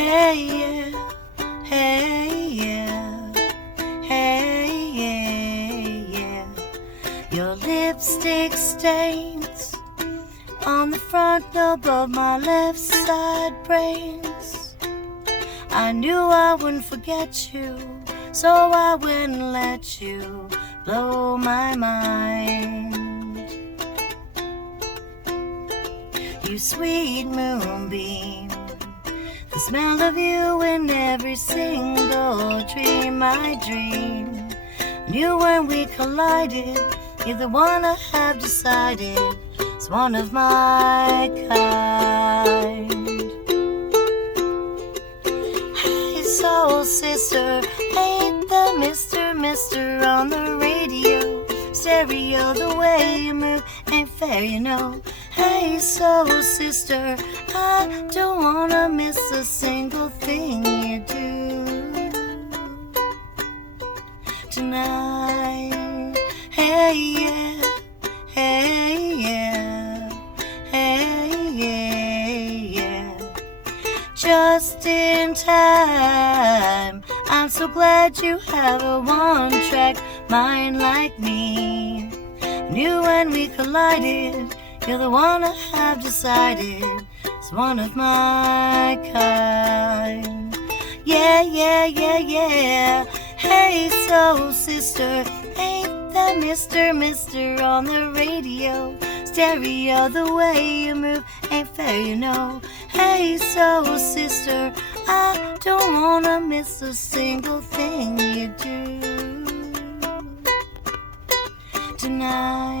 Hey yeah, hey yeah, hey yeah, yeah. Your lipstick stains on the front lobe of my left side brains. I knew I wouldn't forget you, so I wouldn't let you blow my mind. You sweet moonbeam, the smell of you in every single dream I dream. Knew when we collided, you're the one I have decided is one of my kind. Hey soul sister, ain't the Mr. on the radio. Stereo, the way you move ain't fair, you know. Hey soul sister, I don't wanna miss a single thing you do tonight. Hey yeah, hey yeah, hey yeah, yeah. Just in time, I'm so glad you have a one-track mind like me. Knew when we collided, you're the one I have decided is one of my kind. Yeah, yeah, yeah, yeah. Hey, soul sister, ain't that Mr. on the radio? Stereo, the way you move ain't fair, you know. Hey, soul sister, I don't wanna miss a single thing you do tonight.